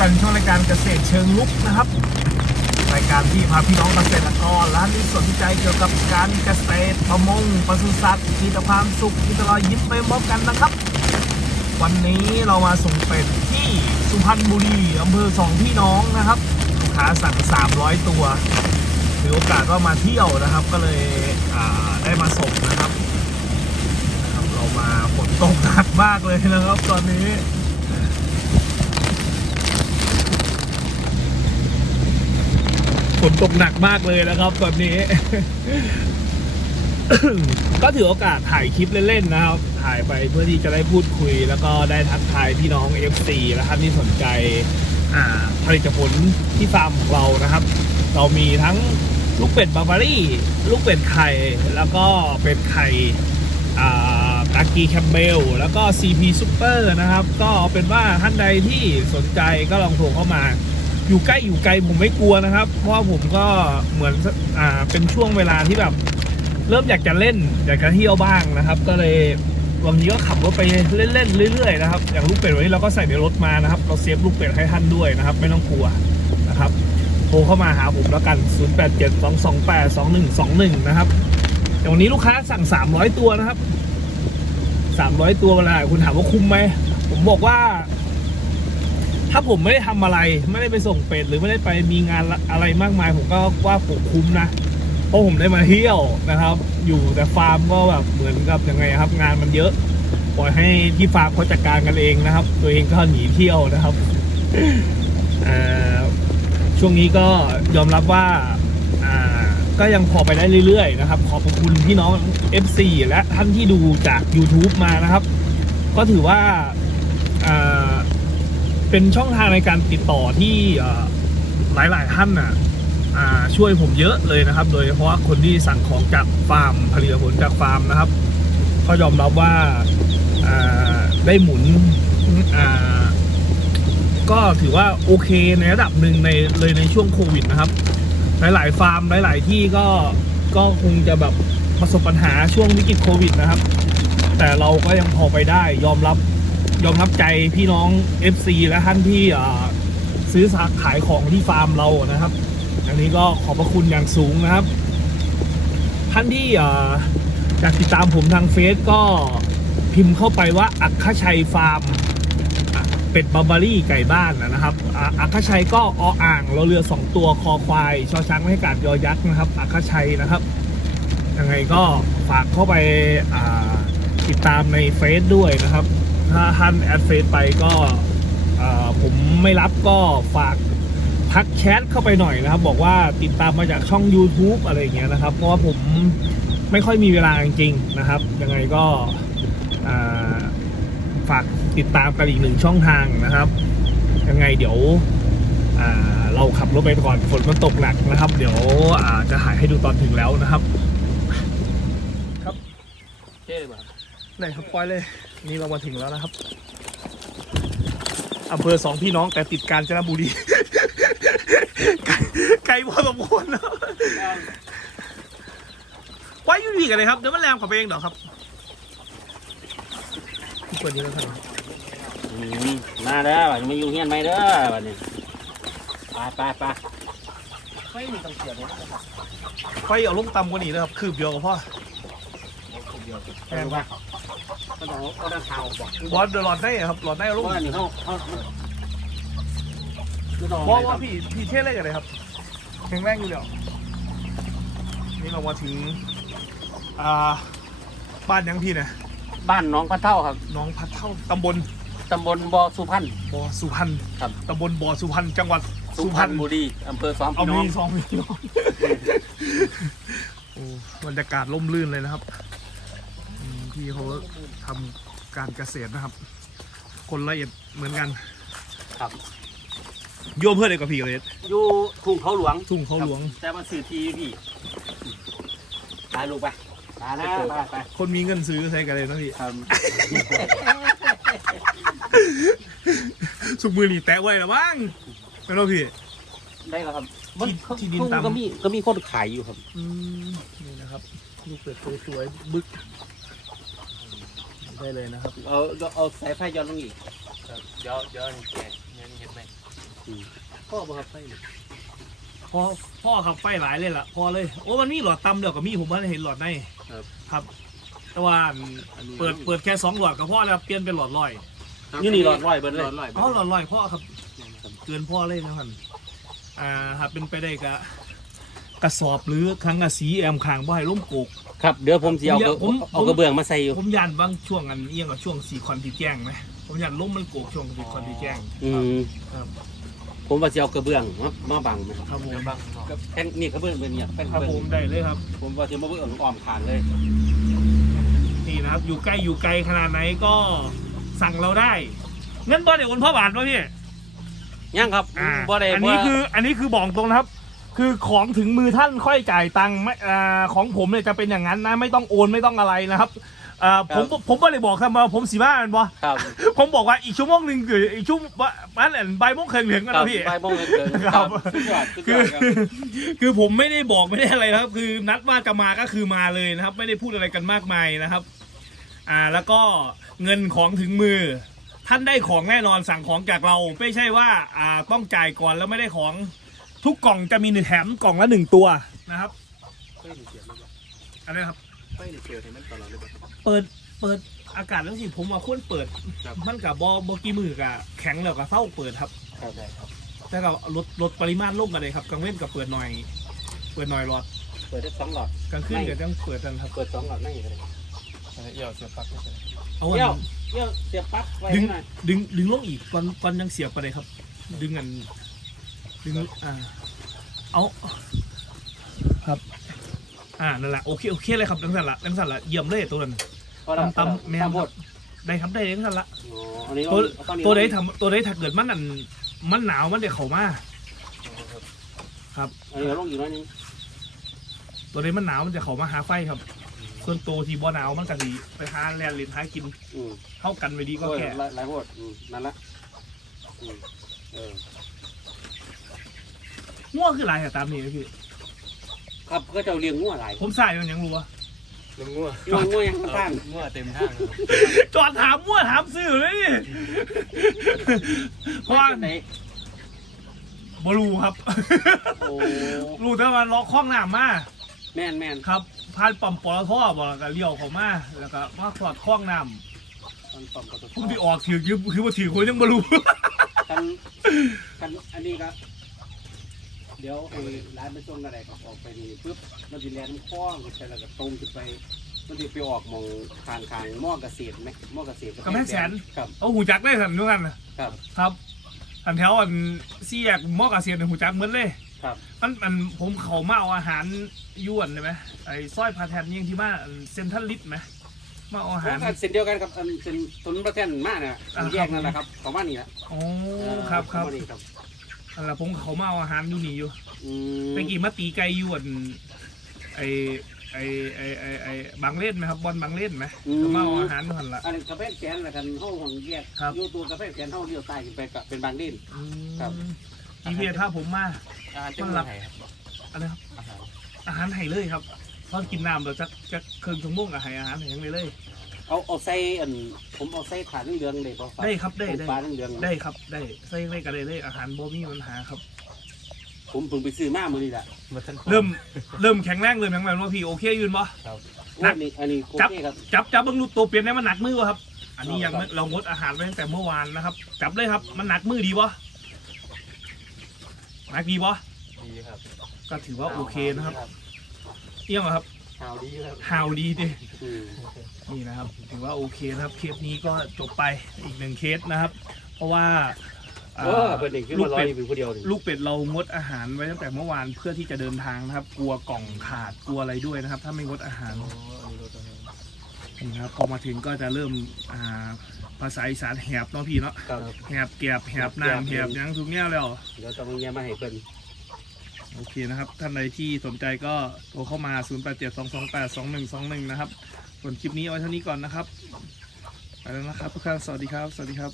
กันช่วงรายการเกษตรเชิงลุกนะครับ รายการที่พาพี่น้องเกษตรกรและที่สนใจเกี่ยวกับการเกษตรประมงปศุสัตว์มีแต่ความสุขมีต่รอยยิ้มไปพร้อมกันนะครับ วันนี้เรามาส่งเป็ดที่สุพรรณบุรีอำเภอสองพี่น้องนะครับลูกค้าสั่ง 300 ตัวถือโอกาสว่ามาเที่ยวนะครับ ก็เลยได้มาส่งนะครับ เรามาฝนตกหนักมากเลยนะครับ ตอนนี้ นตกหนักมากเลยนะครับตอนนี้ ก็ถือโอกาสถ่ายคลิปเล่นๆนะครับ ถ่ายไปเพื่อที่จะได้พูดคุย แล้วก็ได้ทักทายพี่น้อง FC และท่านที่สนใจผลิตผลที่ฟาร์มของเรานะครับ เรามีทั้งลูกเป็ดบาบารี่ ลูกเป็ดไข่ แล้วก็เป็ดไข่อ่ากากีแคมเบล แล้วก็ CP Super นะครับ ก็เอาเป็นว่าท่านใดที่สนใจก็ลองโทรเข้ามา อยู่ใกล้อยู่ไกลผมไม่กลัวนะครับ เพราะว่าผมก็เหมือนอ่าเป็นช่วงเวลาที่แบบ เริ่มอยากจะเล่น อยากจะเที่ยวบ้างนะครับ ก็เลยวันนี้ก็ขับรถไปเล่นๆเรื่อยๆนะครับอย่างลูกเป็ดวันนี้เราก็ใส่ในรถมานะครับ เราเซฟลูกเป็ดให้ท่านด้วยนะครับ ไม่ต้องกลัวนะครับโทรเข้ามาหาผมแล้วกัน 0872282121 นะครับเดี๋ยววันนี้ลูกค้าสั่ง 300 ตัวนะครับ 300 ตัวเวลาคุณถามว่าคุ้มไหมผมบอกว่า ถ้าผมไม่ได้ทำอะไร ไม่ได้ไปส่งเป็ดหรือไม่ได้ไปมีงานอะไรมากมาย ผมก็ว่าผมคุ้มนะเพราะผมได้มาเที่ยวนะครับ อยู่แต่ฟาร์มก็แบบเหมือนกับยังไงครับ งานมันเยอะปล่อยให้ที่ฟาร์มเขาจัดการกันเองนะครับ ตัวเองก็หนีเที่ยวนะครับอ่อช่วงนี้ก็ยอมรับว่าอ่าก็ยังพอไปได้เรื่อยๆนะครับ ขอบคุณพี่น้อง FC และท่านที่ดูจาก YouTube มานะครับ ก็ถือว่า เป็นช่องทางในการติดต่อที่อ่าหลาย ๆ ท่านน่ะอ่าช่วยผมเยอะเลยนะครับ โดยเฉพาะคนที่สั่งของจากฟาร์มผลิตผลจากฟาร์มนะครับก็ยอมรับว่าได้หมุนก็ถือว่าโอเคในระดับหนึ่งในเลยในช่วงโควิดนะครับ หลาย ๆ ฟาร์มหลาย ๆ ที่ก็ก็คงจะแบบประสบปัญหาช่วงวิกฤตโควิดนะครับ แต่เราก็ยังพอไปได้ยอมรับ ยอมรับใจพี่น้อง FC และท่านที่ซื้อขายของที่ฟาร์มเรานะครับ อันนี้ก็ขอบพระคุณอย่างสูงนะครับ ท่านที่อยากติดตามผมทางเฟซก็พิมพ์เข้าไปว่าอัคคชัยฟาร์มเป็ดบาร์บารี่ไก่บ้านนะครับอัคคชัยก็ออ่างเราเรือสองตัวคอควายชอช้างไม่ให้กาดยอยักษ์นะครับอัคคชัยนะครับยังไงก็ฝากเข้าไปติดตามในเฟซด้วยนะครับ ถ้าท่านแอดเฟซไปก็ผมไม่รับก็ฝากทักแชทเข้าไปหน่อยนะครับ บอกว่าติดตามมาจากช่อง YouTube อะไรอย่างเงี้ยนะครับ เพราะว่าผมไม่ค่อยมีเวลาจริงๆนะครับ ยังไงก็ฝากติดตามกันอีกหนึ่งช่องทางนะครับ ยังไงเดี๋ยวเราขับรถไปก่อนฝนมันตกหนักนะครับ เดี๋ยวจะถ่ายให้ดูตอนถึงแล้วนะครับ ครับเท่เลยป่ะไหนครับปล่อยเลย นี่เรามาถึงแล้วนะครับอำเภอสองพี่น้องแต่ติดกาญจนบุรี ไกลไกลพอสมควรนะไว้อยุ่ดีกันเลยครับ เดี๋ยวมันแรงกว่าไปเองเดี๋ยวครับเปิดนี้แล้วครับอืมมาเด้อว่าจะมาอยู่เฮียนไหมเด้อวันนี้ไปไปไปไม่มีต้องเสียเลยไฟเอาลงต่ำกว่านี้เลยครับ คืบเดียวกับพ่อ แพงป่ะก็ต้องก็ต้องเท้าบอกบอสเดอะหลอดได้ครับหลอดได้เอาลงเพราะว่านี่เขาเขาคือต้องบอกว่าพี่พี่เท่เลยกันเลยครับแข็งแรงอยู่เดียวนี่เรามาถึงอ่าบ้านยังพี่นี่ยบ้านน้องพระเท่าครับ น้องพัดเท่าตำบลตำบลบ่อสุพรรณบ่อสุพรรณครับตำบลบ่อสุพรรณจังหวัดสุพรรณบุรีอำเภอสองเอาพี่น้มีองสองพี่น้องโอ้บรรยากาศร่มรื่นเลยนะครับ พี่เขาทำการเกษตรนะครับ คนละเอียดเหมือนกันครับโยมเพื่อนเด็กกับพี่เลยอยู่ทุ่งเขาหลวงทุ่งเขาหลวงครับแต่มาสื่อทีพี่ถ่ายรูปไปไปนะไปไปคนมีเงินซื้อใช้กันเลยนะพี่ครับสุกมือหนีแตะไว้แล้วบ้างไม่รู้พี่ ได้แล้วครับที่ที่ดินทุ่งตามก็มีก็มีคนขายอยู่ครับ อืมนี่นะครับลูกเป็ดสวยๆบึก ได้เลยนะครับเอาเอาสายไฟย้อนลงอีกเดี๋ยวเดี๋ยวเห็นแกเห็นเห็นไหมอพ่อบ่ครับไฟนี่พอพ่อขับไฟหลายเลยล่ะพอเลยโอ้มันมีหลอดตำเดียวกับมีผมว่าเห็นหลอดในครับครับแต่ว่าอันนี้เปิดเปิดแค่สองหลอดก็พอแล้วเปลี่ยนเป็นหลอดลอยนี่นี่หลอดร้อยเบิดเลยอ๋อหลอดลอยพ่อครับเกินพ่อเลยนะครับอ่าหากเป็นไปได้ก็ กระสอบหรือครั้งกระสีแอมคางบ่ให้ล้มโกก ครับเดี๋ยวผมสิเอาผมผม เอากระเบื้องมาใส่อยู่ผมยันบางช่วงอันเอียงกับช่วงสีควันที่แจ้งไหมผมยันล้มมันโกกช่วงสีควันที่แจ้งอืมครับผมว่าสิเอากระเบื้องมามาบังไหมครับผมกับแผ่นนี่กระเบื้องเป็นเนี่ยแผ่นครับเบื้ผองมได้เลยครับ ผมว่าสิมาเบื้องอ้อมขานเลยนี่นะครับ อยู่ใกล้อยู่ไกลขนาดไหนก็สั่งเราได้เงินบอลเดี๋ยวคนพ่อบาทวะพี่ยังครับอ่าบ่ได้อันนี้บ่คืออันนี้คือบอกตรงนะครับ คือของถึงมือท่านค่อยจ่ายตังค์ไม่อ่าของผมเนี่ยจะเป็นอย่างนั้นนะไม่ต้องโอนไม่ต้องอะไรนะครับอ่าผมผมก็เลยบอกครับว่าผมสีบ้ามันบอครับผมบอกว่าอีกชั่วโมงหนึ่งคืออีกชั่วมันอันใบายโมงเคยเหลืองกันครันะบพี่ไปบ้องเลยเกินครับสุดยอดสุดยคืออดครับ คือผมไม่ได้บอกไม่ได้อะไรนะครับ คือนัดว่าจะมาก็คือมาเลยนะครับ ไม่ได้พูดอะไรกันมากมายนะครับ อ่าแล้วก็เงินของถึงมือ ท่านได้ของแน่นอนสั่งของจากเรา ไม่ใช่ว่าอ่าต้องจ่ายก่อนแล้วไม่ได้ของ ทุกกล่องจะมีหนึ่งแถมกล่องละหนึ่งตัวนะครับอะไรครับไฟนี่เกี่ยวให้มันตลอดเลยบ่เปิดเปิดอากาศแล้วสิผมว่าควรเปิดครับมันกับบอบกี่มือกับแข็งแล้วกับเศร้าเปิดครับ ครับได้ครับ แต่ก็ลดลดปริมาณลงกันเลยครับกลางเว้นกับเปิดหน่อย เปิดหน่อยหลอดเปิดได้สองหลอดกลางคืนก็ต้องเปิดกันครับ เปิดสองหลอดนั่งอยู่เลยเอี่ยวเสียบปลั๊กไม่ใช่เอาอันเดี๋ยวเดี๋ยวเสียบปลั๊กไว้ดึงให้หน่อยดึงดึงลงอีกก่อนก่อนยังเสียบไปเลยครับ ดึงอัน ดึงอ่าเอาครับ อ่านั่นแหละโอเคโอเคเลยครับดังสันละดังสันละเยี่ยมเลยตัวนั้นพอแล้วตำๆแมวตำหมดได้ครับได้ดังสันละอ๋ออันนี้ตัวเอาตัวไหนทำตัวไหนถ้าเกิดมันอันมันหนาวมันเดี๋ยวเขามาอันนี้เราลงอีกน้อยนึงตัวไหนมันหนาวมันจะเขามาหาไฟครับส่วนตัวที่บ่หนาวมันก็ดีไปหาแลนเลนหากินอืมเท่ากันไปดีก็โอ้ยแค่หลายหลายโหดอืมนั่นละอืมเออ ง่วงคืออะไรอะตามนี้นะพี่ ครับก็จะเลี้ยงงัวหลายผมใส่มันยังรู้วะลุงงัวงัวงัวยังข้างงัวเต็มทางเลยจอดถามมั่วถามซื้อเลยนี่เพราะว่าไหนบรูครับ โอ้รู้แต่ว่าล็อกข้องน้ำมาแม่นแม่นครับพานปั๊มปอทอบอกแล้วก็เลี้ยวเขามาแล้วก็มาสอดข้องน้ตอนปั๊มปตทำผมที่ออกถือคือคือว่าถือคนยังบรู กันกันอันนี้ก็ เดี๋ยวไอ้ร้านไปส่งอะไรก็ออกไปนี่ปุ๊บมันจะแลนคล้องใช่แล้วก็ตรงขึ้นไป มันจะไปออกหมองทางทางหม้อเกษตรไหมหม้อเกษตรกำแพงแสน ครับ เอาหูจักได้สันด้วยกันน่ะครับ ครับอันแถวอันซี่แยกหมอกระเสียนหูจักเหมือนเลยครับ มันมันผมเขามาเอาอาหารยวนใช่ไหมไอ้สร้อยพาแทนยังที่บ้านเซนทัลลิสไหมมาเอาอาหาร เส้นเดียวกันครับอันเป็นต้นประเทศมากนะอ่าแยกนั่นแหละครับประมาณนี้แหละโอ้ครับครับ ประมาณนี้ครับ นั่นแหละผมเขามาเอาอาหารอยู่นี่อยู่อืมไปกี่มาตีไก่ยวนไอไอไอไอไอบางเล่นไหมครับบอลบางเล่นไหมเขามาเอาอาหารนั่นละ อันนี้กาแฟแสนละกันห้องของแยกครับ อยู่ตัวกาแฟแสนห้องเลี้ยวใต้ขึ้นไปกับเป็นบางดินครับ อีเวียถ้าผมมา อาหารเจ้าเมืองไทยครับอะไรครับ อาหารอาหารไห้เลยครับตอนกินน้ำเราจะจะเครื่องชั่วโมงกับไห้อาหารไห้ยังเลยเลย เอาเอาใส่อันผมเอาใส่ถาดเรืองๆเลยป่ะได้ครับได้ได้ปลาเรืองๆได้ครับ ได้ใส่เลยกันเลยเลยอาหารโบมีปัญหาครับ ผมเพิ่งไปซื้อมามือนี่แหละมาท่านเริ่มเริ่มแข็งแรงเริ่มแข็งแรงว่าพี่โอเคยืนปะโอ้นักอันนี้อันนี้โอจับเคครับจับจับเบิ้งรูตัวเปลี่ยนได้มันหนักมือวะครับ อันนี้ยังไม่ครับเรางดอาหารไปตั้งแต่เมื่อวานนะครับ จับเลยครับมันหนักมือดีปะหนักดีปะดีครับ ก็ถือว่าโอเคนะครับ เอี่ยงเหรอครับ ข่าวดีครับฮาวดีดิอืมนี่นะครับ ถือว่าโอเคนะครับเคสนี้ก็จบไปอีกหนึ่งเคสนะครับ เพราะว่าอ่าเออเป็นเด็กขึ้นลูมากลอเป็ยดเป็นคนเดียวนี่ลูกเป็ดเรางดอาหารไว้ตั้งแต่เมื่อวานเพื่อที่จะเดินทางนะครับ กลัวกล่องขาดกลัวอะไรด้วยนะครับ ถ้าไม่งดอาหารอ๋ออันนี้รถอะไรนี่นะครับพอมาถึงก็จะเริ่มอ่าภาษาอีสานแหบเนาะพี่เนาะครับแหบแกบแหบน้ำแหบหยังทุกแง่แล้วเดี๋ยวจะมาเยี่ยมมาให้เพิ่น โอเคนะครับ ท่านใดที่สนใจก็โทรเข้ามา 0872282121 นะครับ ส่วนคลิปนี้เอาไว้เท่านี้ก่อนนะครับ ไปแล้วนะครับทุกท่านสวัสดีครับ สวัสดีครับ